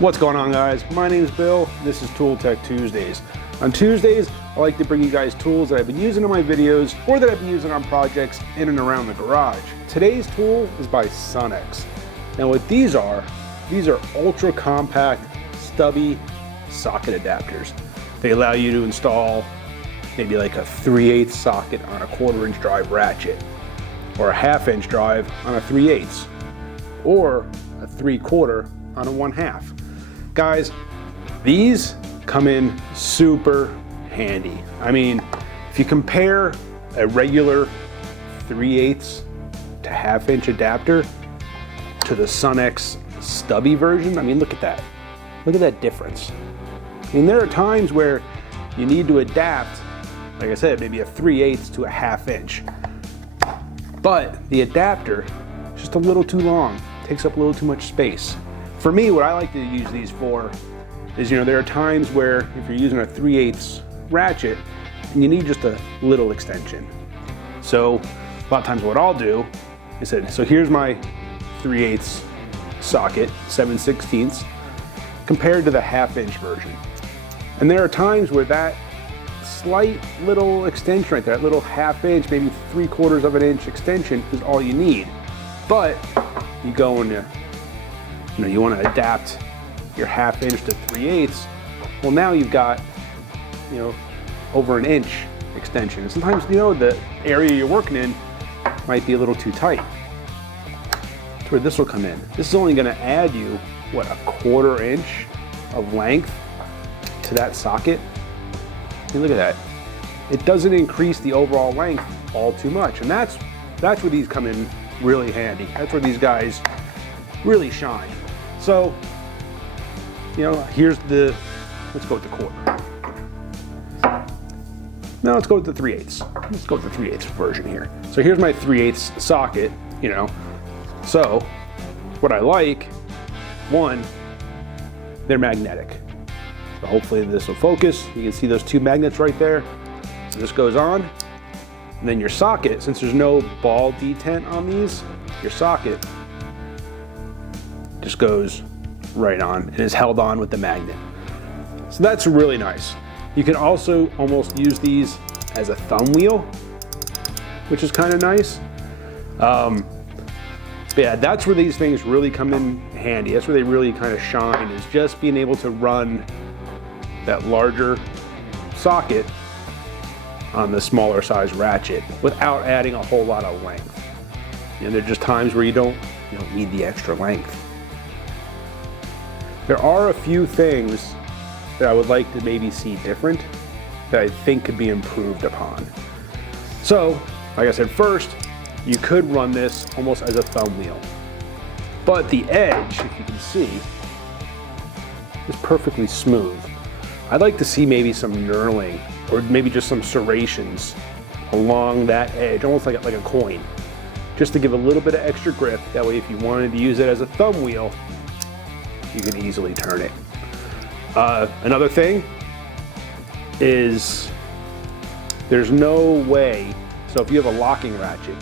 What's going on, guys? My name is Bill. This is Tool Tech Tuesdays. On Tuesdays, I like to bring you guys tools that I've been using in my videos or that I've been using on projects in and around the garage. Today's tool is by Sunex. Now what these are ultra compact, stubby socket adapters. They allow you to install maybe like a 3/8 socket on a 1/4 inch drive ratchet, or a 1/2 inch drive on a 3/8, or a 3/4 on a 1/2. Guys, these come in super handy. I mean, if you compare a regular 3/8 to 1/2 inch adapter to the Sunex stubby version, I mean, look at that. Look at that difference. I mean, there are times where you need to adapt, like I said, maybe a 3/8 to a 1/2 inch. But the adapter is just a little too long, takes up a little too much space. For me, what I like to use these for is, there are times where if you're using a 3/8 ratchet and you need just a little extension. So a lot of times what I'll do is so here's my 3/8 socket, 7/16 compared to the 1/2 inch version. And there are times where that slight little extension right there, that little 1/2 inch, maybe 3/4 of an inch extension is all you need. But you go and you want to adapt your 1/2 inch to 3/8. Well, now you've got, over an inch extension. And sometimes, the area you're working in might be a little too tight. That's where this will come in. This is only going to add you, what, a 1/4 inch of length to that socket. I mean, look at that. It doesn't increase the overall length all too much. And that's where these come in really handy. That's where these guys really shine. So, let's go with the 1/4. No, let's go with the 3/8. Let's go with the 3/8 version here. So here's my 3/8 socket, So what I like, one, they're magnetic. So hopefully this will focus. You can see those two magnets right there. So this goes on, and then your socket, since there's no ball detent on these, your socket just goes right on and is held on with the magnet. So that's really nice. You can also almost use these as a thumb wheel, which is kind of nice. But yeah, that's where these things really come in handy. That's where they really kind of shine, is just being able to run that larger socket on the smaller size ratchet without adding a whole lot of length. There are just times where you don't need the extra length. There are a few things that I would like to maybe see different that I think could be improved upon. So, like I said, first, you could run this almost as a thumb wheel. But the edge, if you can see, is perfectly smooth. I'd like to see maybe some knurling or maybe just some serrations along that edge, almost like a coin, just to give a little bit of extra grip. That way, if you wanted to use it as a thumb wheel, you can easily turn it. Another thing is there's no way, so if you have a locking ratchet,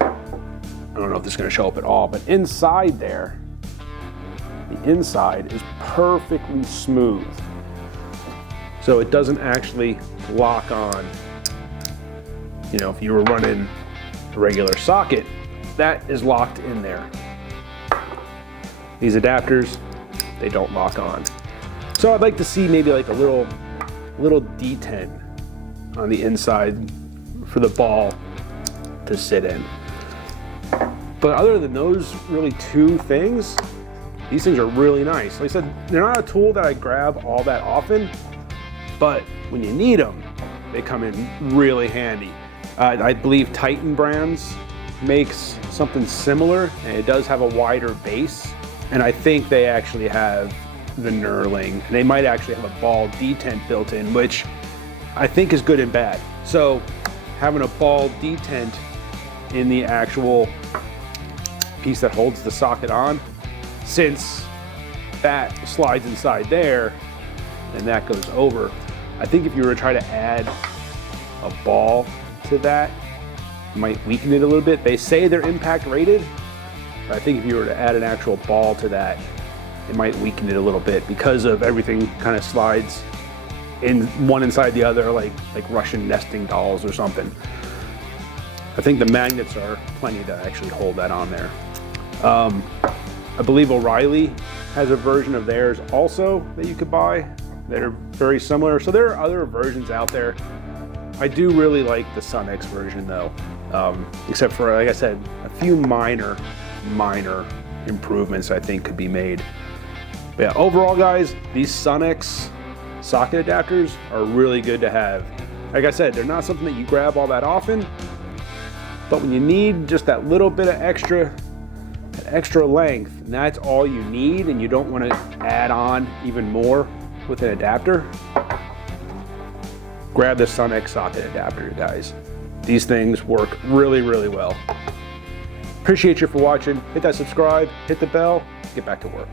I don't know if this is going to show up at all, but inside there, the inside is perfectly smooth. So it doesn't actually lock on. If you were running a regular socket, that is locked in there. These adapters, they don't lock on. So I'd like to see maybe like a little detent on the inside for the ball to sit in. But other than those really two things, these things are really nice. Like I said, they're not a tool that I grab all that often, but when you need them, they come in really handy. I believe Titan Brands makes something similar, and it does have a wider base. And I think they actually have the knurling. They might actually have a ball detent built in, which I think is good and bad. So having a ball detent in the actual piece that holds the socket on, since that slides inside there and that goes over, I think if you were to try to add a ball to that, it might weaken it a little bit. They say they're impact rated, but I think if you were to add an actual ball to that, it might weaken it a little bit because of everything kind of slides in one inside the other, like Russian nesting dolls or something. I think the magnets are plenty to actually hold that on there. I believe O'Reilly has a version of theirs also that you could buy that are very similar. So there are other versions out there. I do really like the Sunex version though, except for, like I said, a few minor improvements I think could be made. But yeah, overall guys, these Sunex socket adapters are really good to have. Like I said, they're not something that you grab all that often, but when you need just that little bit of extra length, and that's all you need, and you don't want to add on even more with an adapter, grab the Sunex socket adapter, guys. These things work really, really well. Appreciate you for watching. Hit that subscribe, hit the bell, get back to work.